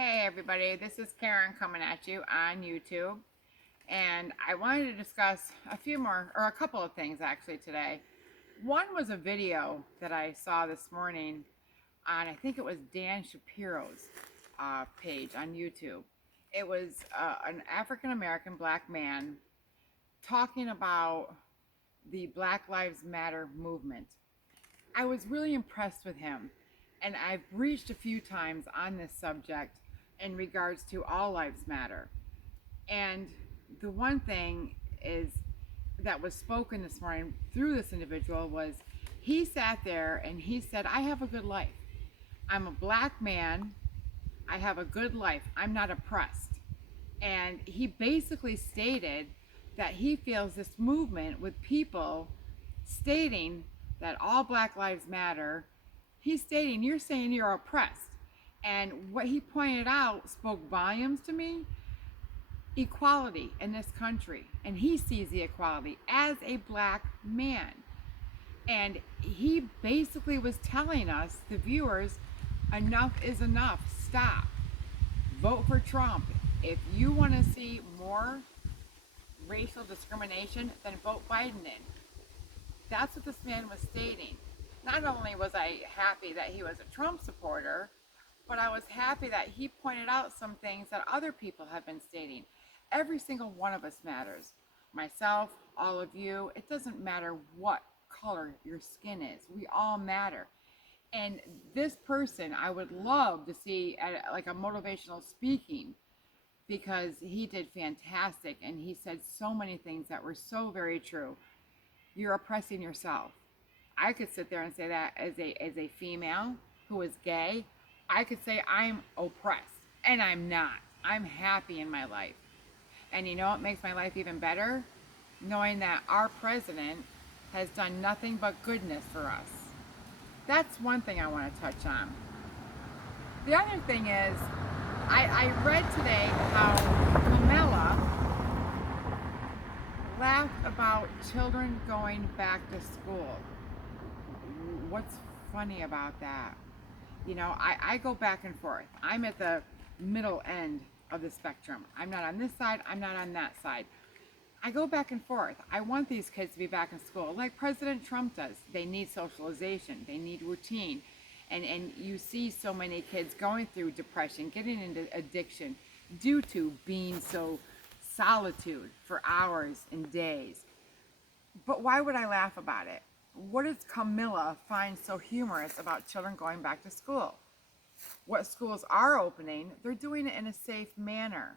Hey everybody, this is Karen coming at you on YouTube, and I wanted to discuss a couple of things actually today. One was a video that I saw this morning on, I think it was Dan Shapiro's page on YouTube. It was an African American black man talking about the Black Lives Matter movement. I was really impressed with him, and I've reached a few times on this subject in regards to all lives matter. And the one thing is that was spoken this morning through this individual was he sat there and he said, I have a good life. I'm a black man. I have a good life. I'm not oppressed. And he basically stated that he feels this movement with people stating that all Black Lives Matter, he's stating, you're saying you're oppressed. And what he pointed out spoke volumes to me. Equality in this country, and he sees the equality as a black man. And he basically was telling us, the viewers, enough is enough. Stop. Vote for Trump. If you want to see more racial discrimination, then vote Biden in. That's what this man was stating. Not only was I happy that he was a Trump supporter, but I was happy that he pointed out some things that other people have been stating. Every single one of us matters. Myself, all of you, it doesn't matter what color your skin is. We all matter. And this person, I would love to see at like a motivational speaking, because he did fantastic and he said so many things that were so very true. You're oppressing yourself. I could sit there and say that as a female who is gay. I could say I'm oppressed, and I'm not. I'm happy in my life. And you know what makes my life even better? Knowing that our president has done nothing but goodness for us. That's one thing I want to touch on. The other thing is, I read today how Camilla laughed about children going back to school. What's funny about that? You know, I go back and forth. I'm at the middle end of the spectrum. I'm not on this side, I'm not on that side. I go back and forth. I want these kids to be back in school like President Trump does. They need socialization, they need routine. And you see so many kids going through depression, getting into addiction due to being so solitude for hours and days. But why would I laugh about it? What does Camilla find so humorous about children going back to school? What schools are opening, they're doing it in a safe manner.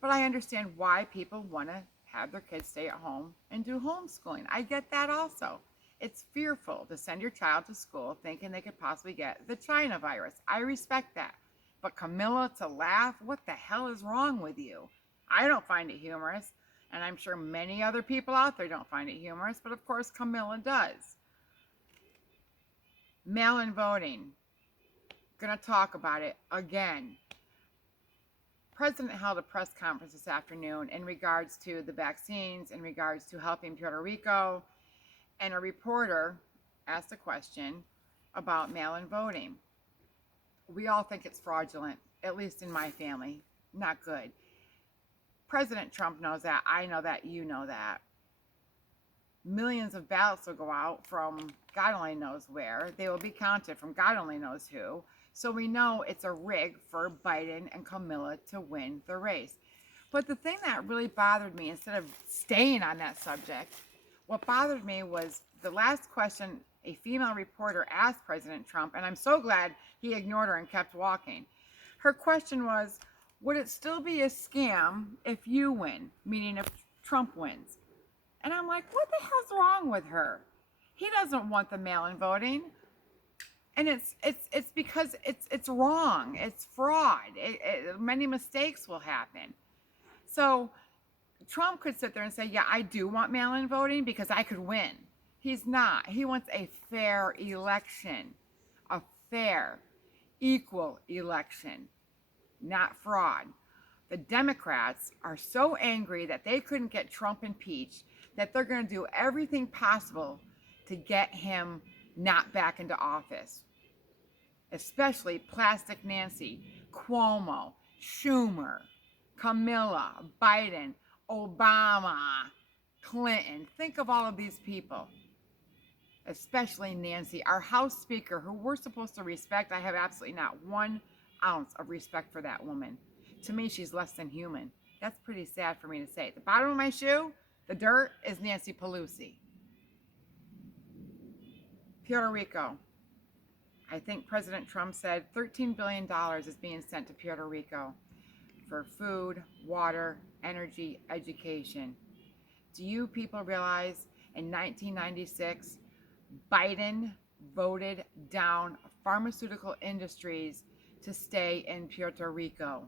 But I understand why people want to have their kids stay at home and do homeschooling. I get that also. It's fearful to send your child to school thinking they could possibly get the China virus. I respect that. But Camilla, to laugh, what the hell is wrong with you? I don't find it humorous, and I'm sure many other people out there don't find it humorous, but of course Camilla does. Mail-in voting. Gonna talk about it again. President held a press conference this afternoon in regards to the vaccines, in regards to helping Puerto Rico, and a reporter asked a question about mail-in voting. We all think it's fraudulent, at least in my family. Not good. President Trump knows that. I know that. You know that. Millions of ballots will go out from God only knows where. They will be counted from God only knows who. So we know it's a rig for Biden and Camilla to win the race. But the thing that really bothered me, instead of staying on that subject, what bothered me was the last question a female reporter asked President Trump, and I'm so glad he ignored her and kept walking. Her question was, would it still be a scam if you win, meaning if Trump wins? And I'm like, what the hell's wrong with her? He doesn't want the mail-in voting. And it's because it's wrong. It's fraud. Many mistakes will happen. So Trump could sit there and say, yeah, I do want mail-in voting because I could win. He's not. He wants a fair election, a fair, equal election, not fraud. The Democrats are so angry that they couldn't get Trump impeached that they're going to do everything possible to get him not back into office. Especially Plastic Nancy. Cuomo, Schumer, Camilla, Biden, Obama, Clinton. Think of all of these people, especially Nancy, our House Speaker, who we're supposed to respect. I have absolutely not 1 ounce of respect for that woman. To me, she's less than human. That's pretty sad for me to say. The bottom of my shoe, the dirt, is Nancy Pelosi. Puerto Rico. I think President Trump said $13 billion is being sent to Puerto Rico for food, water, energy, education. Do you people realize in 1996, Biden voted down pharmaceutical industries to stay in Puerto Rico?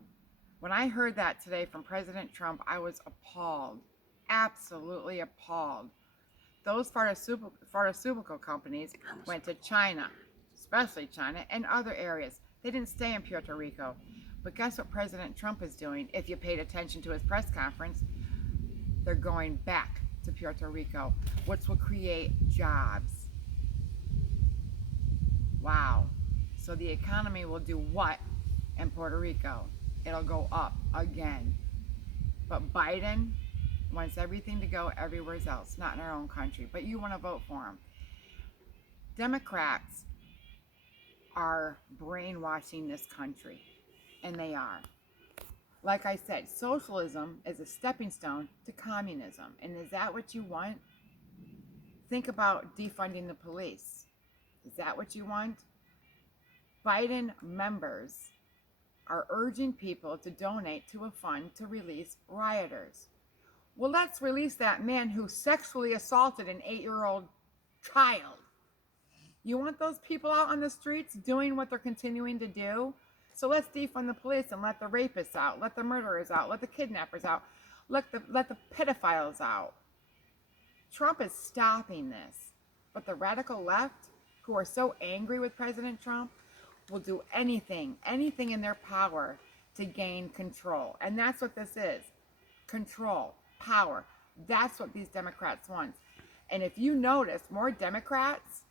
When I heard that today from President Trump, I was appalled, absolutely appalled. Those pharmaceutical companies went to China, especially China, and other areas. They didn't stay in Puerto Rico. But guess what President Trump is doing? If you paid attention to his press conference, they're going back to Puerto Rico, which will create jobs. Wow. So the economy will do what in Puerto Rico? It'll go up again. But Biden wants everything to go everywhere else, not in our own country. But you want to vote for him. Democrats are brainwashing this country, and they are. Like I said, socialism is a stepping stone to communism. And is that what you want? Think about defunding the police. Is that what you want? Biden members are urging people to donate to a fund to release rioters. Well, let's release that man who sexually assaulted an 8-year-old child. You want those people out on the streets doing what they're continuing to do? So let's defund the police and let the rapists out, let the murderers out, let the kidnappers out, let the pedophiles out. Trump is stopping this. But the radical left, who are so angry with President Trump, will do anything in their power to gain control. And that's what this is. Control, power. That's what these Democrats want. And if you notice, more Democrats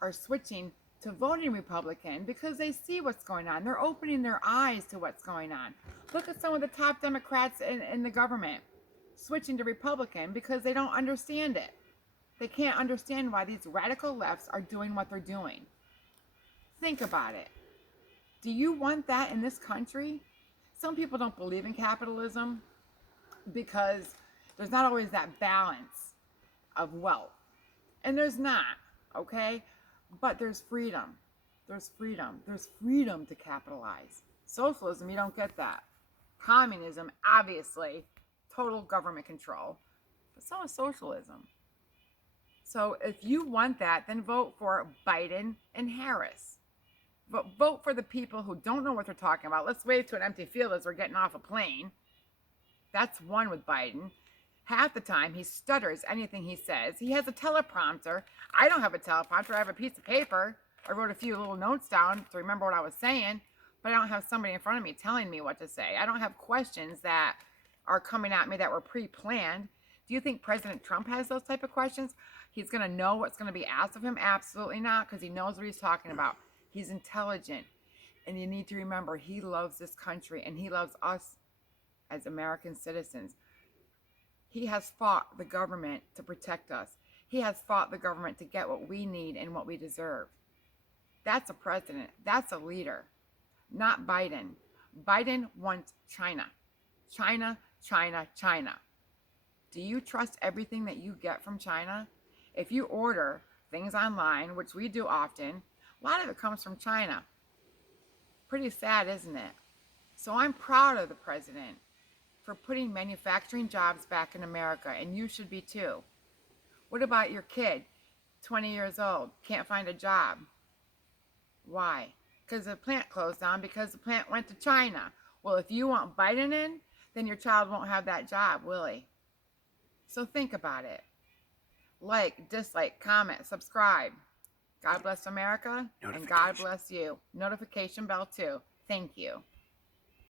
are switching to voting Republican because they see what's going on. They're opening their eyes to what's going on. Look at some of the top Democrats in the government switching to Republican because they don't understand it. They can't understand why these radical lefts are doing what they're doing. Think about it. Do you want that in this country? Some people don't believe in capitalism because there's not always that balance of wealth. And there's not, okay? But there's freedom. There's freedom. There's freedom to capitalize. Socialism, you don't get that. Communism, obviously, total government control. But so is socialism. So if you want that, then vote for Biden and Harris. But vote for the people who don't know what they're talking about. Let's wave to an empty field as we're getting off a plane. That's one with Biden. Half the time, he stutters anything he says. He has a teleprompter. I don't have a teleprompter. I have a piece of paper. I wrote a few little notes down to remember what I was saying, but I don't have somebody in front of me telling me what to say. I don't have questions that are coming at me that were pre-planned. Do you think President Trump has those type of questions? He's going to know what's going to be asked of him? Absolutely not, because he knows what he's talking about. He's intelligent. And you need to remember, he loves this country, and he loves us as American citizens. He has fought the government to protect us. He has fought the government to get what we need and what we deserve. That's a president. That's a leader. Not Biden. Biden wants China. China, China, China. Do you trust everything that you get from China? If you order things online, which we do often, a lot of it comes from China. Pretty sad, isn't it? So I'm proud of the president for putting manufacturing jobs back in America, and you should be too. What about your kid, 20 years old, can't find a job? Why? Because the plant closed down because the plant went to China. Well, if you want Biden in, then your child won't have that job, will he? So think about it. Like, dislike, comment, subscribe. God bless America, and God bless you. Notification bell too. Thank you.